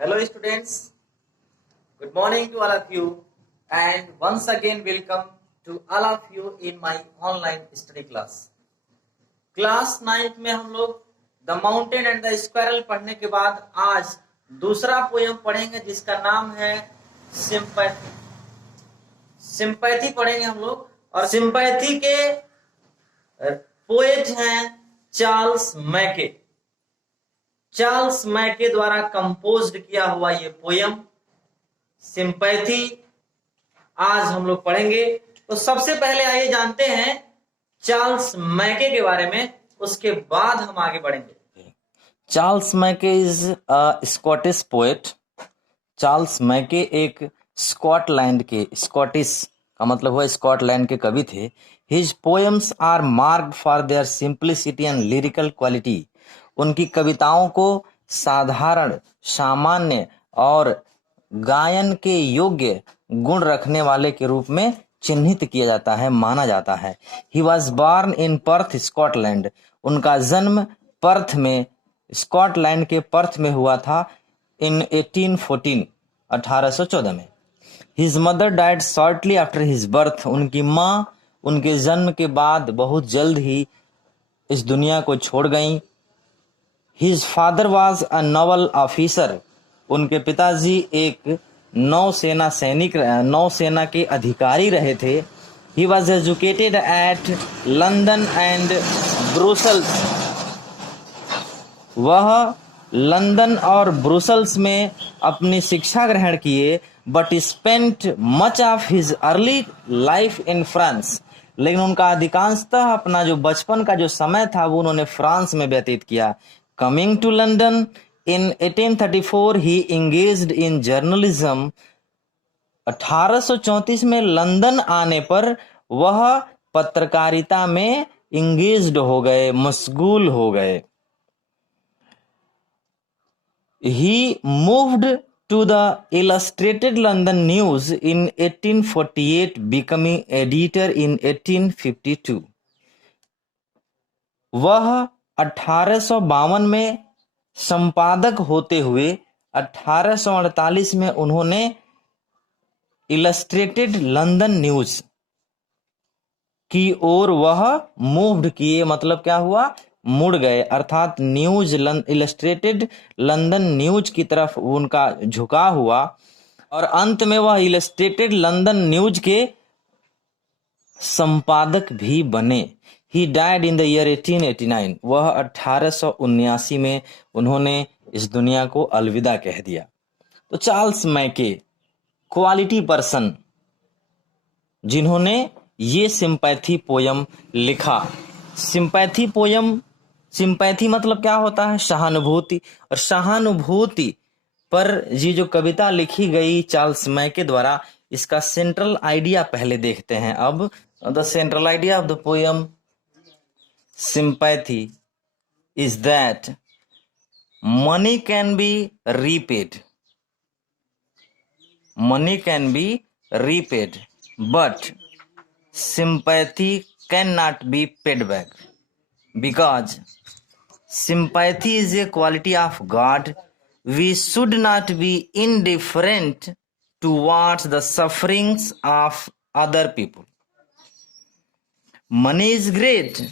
Hello students, good morning to all of you and once again welcome to all of you in my online study class. Class 9th में हम लोग the mountain and the squirrel पढ़ने के बाद आज दूसरा poem पढ़ेंगे जिसका नाम है सिंपैथी। सिंपैथी पढ़ेंगे हम लोग और सिंपैथी के पोएट हैं चार्ल्स मैके। चार्ल्स मैके द्वारा कंपोज्ड किया हुआ ये पोयम सिंपैथी आज हम लोग पढ़ेंगे। तो सबसे पहले आइए जानते हैं चार्ल्स मैके के बारे में, उसके बाद हम आगे बढ़ेंगे। Charles Mackay is a Scottish poet. Charles Mackay एक स्कॉटलैंड के, स्कॉटिश का मतलब हुआ स्कॉटलैंड के कवि थे। His poems are marked for their simplicity and lyrical quality. उनकी कविताओं को साधारण, सामान्य और गायन के योग्य गुण रखने वाले के रूप में चिन्हित किया जाता है, माना जाता है। He was born in Perth, Scotland. उनका जन्म पर्थ में, स्कॉटलैंड के पर्थ में हुआ था इन 1814, 1814 में। His mother died shortly after his birth. उनकी माँ उनके जन्म के बाद बहुत जल्द ही इस दुनिया को छोड़ गईं। His father was a Naval officer. उनके पिताजी एक नौसेना के अधिकारी रहे थे। He was educated eight London and Brussels. वह लंदन और ब्रुसेल्स में अपनी शिक्षा ग्रहण किए, but spent much of his early life in France. लेकिन उनका अधिकांशतः अपना जो बचपन का जो समय था वो उन्होंने फ्रांस में व्यतीत किया। Coming to London in 1834, he engaged in journalism. 1834 में लंदन आने पर वह पत्रकारिता में इंगेज्ड हो गए, मशगूल हो गए। He moved to the Illustrated London News in 1848, becoming editor in 1852. वह 1852 में संपादक होते हुए 1848 में उन्होंने इलस्ट्रेटेड लंदन न्यूज की ओर वह मूव्ड किए, मतलब क्या हुआ, मुड़ गए, अर्थात न्यूज इलस्ट्रेटेड लंदन न्यूज की तरफ उनका झुकाव हुआ और अंत में वह इलस्ट्रेटेड लंदन न्यूज के संपादक भी बने। He died in the year 1889. वह 1879 में उन्होंने इस दुनिया को अलविदा कह दिया। तो चार्ल्स मैके क्वालिटी पर्सन जिन्होंने ये सिंपैथी पोयम लिखा। सिंपैथी पोयम, सिंपैथी मतलब क्या होता है, सहानुभूति। और सहानुभूति पर ये जो कविता लिखी गई चार्ल्स मैके द्वारा, इसका सेंट्रल आइडिया पहले देखते हैं। अब the central idea of the poem sympathy is that money can be repaid. Money can be repaid, but sympathy cannot be paid back. Because sympathy is a quality of God, we should not be indifferent towards the sufferings of other people. Money is great,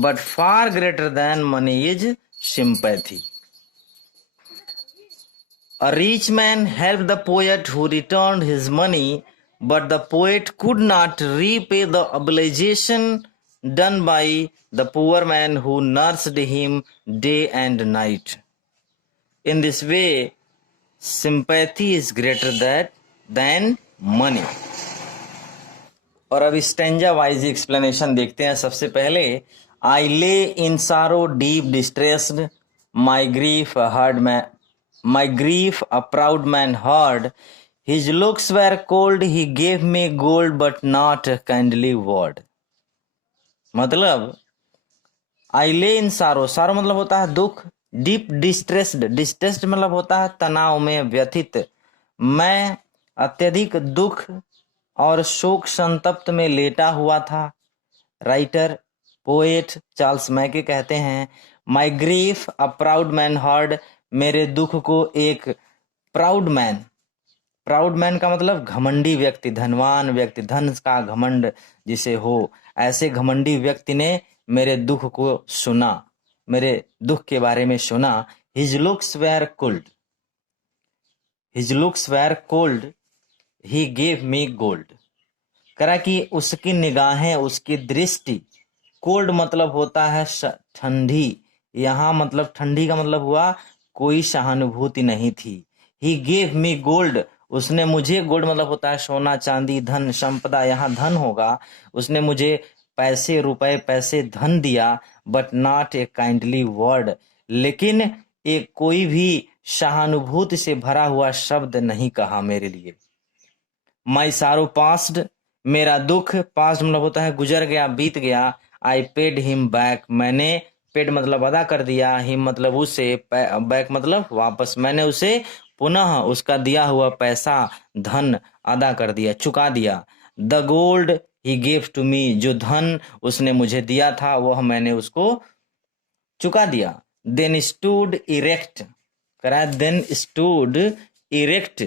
but far greater than money is sympathy. A rich man helped the poet who returned his money, but the poet could not repay the obligation done by the poor man who nursed him day and night. In this way, sympathy is greater than money. और अब stanza wise explanation देखते हैं। सबसे पहले, आई lay in sorrow deep distressed, my grief a proud man heard, his looks were cold, he gave me gold but not kindly word. मतलब I lay in सारो, सारो मतलब होता है दुख, डीप डिस्ट्रेस्ड, डिस्ट्रेस्ड मतलब होता है तनाव में, व्यथित। मैं अत्यधिक दुख और शोक संतप्त में लेटा हुआ था। राइटर पोएट चार्ल्स मैके कहते हैं, my grief a proud man heard, मेरे दुख को एक प्राउड मैन, प्राउड मैन का मतलब घमंडी व्यक्ति, धनवान व्यक्ति, धन का घमंड जिसे हो, ऐसे घमंडी व्यक्ति ने मेरे दुख को सुना, मेरे दुख के बारे में सुना। His looks were cold, his looks were cold, he gave me gold. करा कि उसकी निगाहें, उसकी दृष्टि, कोल्ड मतलब होता है ठंडी, यहाँ मतलब ठंडी का मतलब हुआ कोई सहानुभूति नहीं थी। ही गेव मी गोल्ड, उसने मुझे, गोल्ड मतलब होता है सोना चांदी धन संपदा, यहाँ धन होगा, उसने मुझे पैसे रुपए पैसे धन दिया, but not a kindly word, लेकिन एक कोई भी सहानुभूति से भरा हुआ शब्द नहीं कहा मेरे लिए। माई सारो पास्ड, मेरा दुख, पास्ट मतलब होता है गुजर गया बीत गया। आई पेड हिम बैक, मैंने, पेड मतलब अदा कर दिया, हिम मतलब उसे, बैक मतलब वापस, मैंने उसे पुनः उसका दिया हुआ पैसा धन अदा कर दिया, चुका दिया। The gold he gave to me, जो धन उसने मुझे दिया था वह मैंने उसको चुका दिया। देन स्टूड इरेक्ट, करा देन स्टूड इरेक्ट,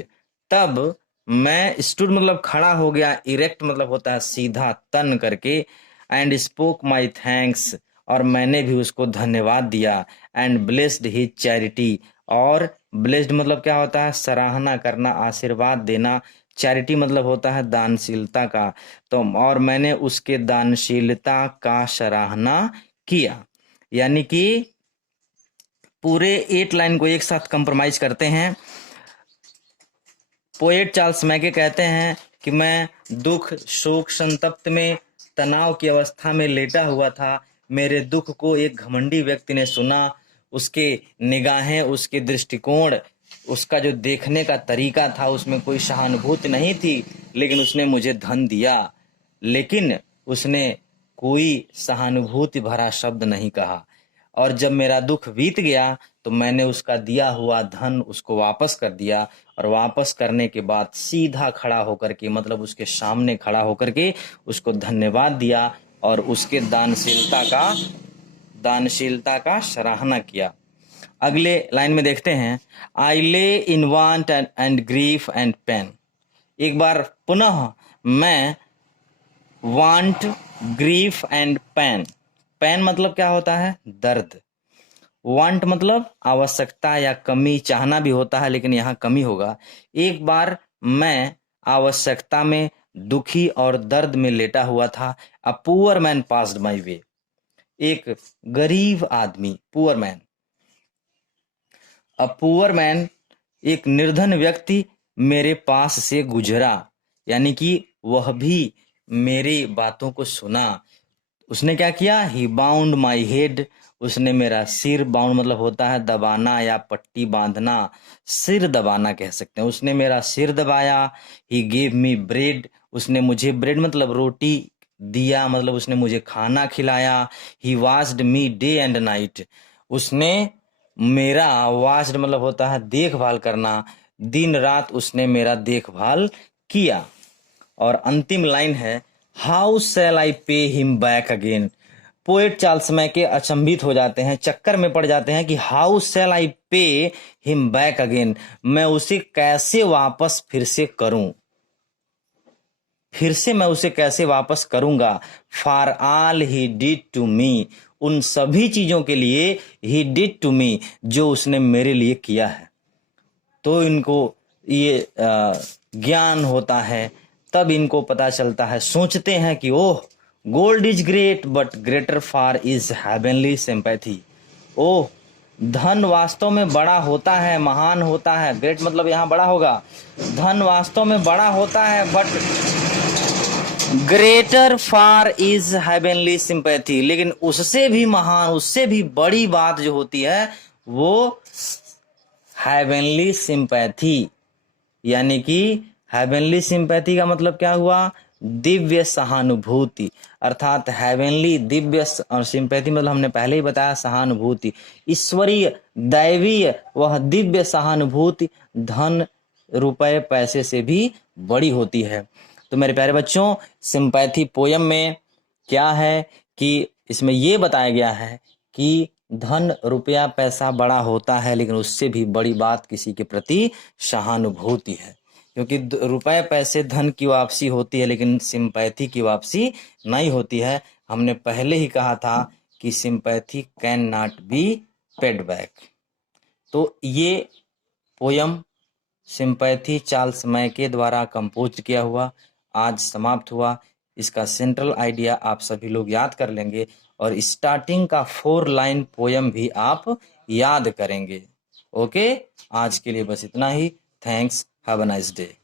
तब मैं, स्टूड मतलब खड़ा हो गया, इरेक्ट मतलब होता है सीधा तन करके। एंड स्पोक माई थैंक्स, और मैंने भी उसको धन्यवाद दिया। एंड ब्लेस्ड हिज चैरिटी, और ब्लेस्ड मतलब क्या होता है, सराहना करना, आशीर्वाद देना। चैरिटी मतलब होता है दानशीलता का, तो और मैंने उसके दानशीलता का सराहना किया। यानी कि पूरे 8 लाइन को एक साथ कंप्रोमाइज करते हैं। पोएट चार्ल्स मैके कहते हैं कि मैं दुख शोक संतप्त में तनाव की अवस्था में लेटा हुआ था, मेरे दुख को एक घमंडी व्यक्ति ने सुना, उसके निगाहें, उसके दृष्टिकोण, उसका जो देखने का तरीका था उसमें कोई सहानुभूति नहीं थी, लेकिन उसने मुझे धन दिया, लेकिन उसने कोई सहानुभूति भरा शब्द नहीं कहा। और जब मेरा दुख बीत गया तो मैंने उसका दिया हुआ धन उसको वापस कर दिया, और वापस करने के बाद सीधा खड़ा होकर के, मतलब उसके सामने खड़ा होकर के उसको धन्यवाद दिया और उसके दानशीलता का सराहना किया। अगले लाइन में देखते हैं, I lay in want and grief and pain, एक बार पुनः मैं, want, grief and pain, pain मतलब क्या होता है, दर्द, वांट मतलब आवश्यकता या कमी, चाहना भी होता है लेकिन यहाँ कमी होगा। एक बार मैं आवश्यकता में, दुखी और दर्द में लेटा हुआ था। A poor man passed my way, एक गरीब आदमी, poor man, a poor man, एक निर्धन व्यक्ति मेरे पास से गुजरा, यानी कि वह भी मेरी बातों को सुना। उसने क्या किया, ही बाउंड माई हेड, उसने मेरा सिर, बाउंड मतलब होता है दबाना या पट्टी बांधना, सिर दबाना कह सकते हैं, उसने मेरा सिर दबाया। ही गेव मी ब्रेड, उसने मुझे, ब्रेड मतलब रोटी दिया, मतलब उसने मुझे खाना खिलाया। He washed me day and night, उसने मेरा, वॉश्ड मतलब होता है देखभाल करना, दिन रात उसने मेरा देखभाल किया। और अंतिम लाइन है, how shell I pay him back again. Poet Charles Mackay अचंभित हो जाते हैं, चक्कर में पड़ जाते हैं कि how shell I pay him back again, मैं उसे कैसे वापस फिर से करूं, फिर से मैं उसे कैसे वापस करूंगा। For all he did to me, उन सभी चीजों के लिए, ही डिड टू मी, जो उसने मेरे लिए किया है। तो इनको ये ज्ञान होता है, तब इनको पता चलता है, सोचते हैं कि oh, gold is great but greater far is heavenly sympathy. Oh, धन वास्तव में बड़ा होता है, महान होता है, ग्रेट मतलब यहाँ बड़ा होगा, धन वास्तव में बड़ा होता है, but greater far is heavenly sympathy, लेकिन उससे भी महान, उससे भी बड़ी बात जो होती है वो हेवनली सिंपैथी, यानी कि हेवनली सिंपैथी का मतलब क्या हुआ, दिव्य सहानुभूति, अर्थात हेवनली दिव्य, और सिंपैथी मतलब हमने पहले ही बताया सहानुभूति, ईश्वरीय दैवीय वह दिव्य सहानुभूति धन रुपए पैसे से भी बड़ी होती है। तो मेरे प्यारे बच्चों, सिंपैथी पोयम में क्या है कि इसमें ये बताया गया है कि धन रुपया पैसा बड़ा होता है, लेकिन उससे भी बड़ी बात किसी के प्रति सहानुभूति है। क्योंकि रुपए पैसे धन की वापसी होती है, लेकिन सिंपैथी की वापसी नहीं होती है। हमने पहले ही कहा था कि sympathy can not be paid back. तो ये पोयम सिंपैथी चार्ल्स मैके द्वारा कंपोज किया हुआ आज समाप्त हुआ। इसका सेंट्रल आइडिया आप सभी लोग याद कर लेंगे और स्टार्टिंग का 4 लाइन पोयम भी आप याद करेंगे। ओके, आज के लिए बस इतना ही। Thanks, have a nice day.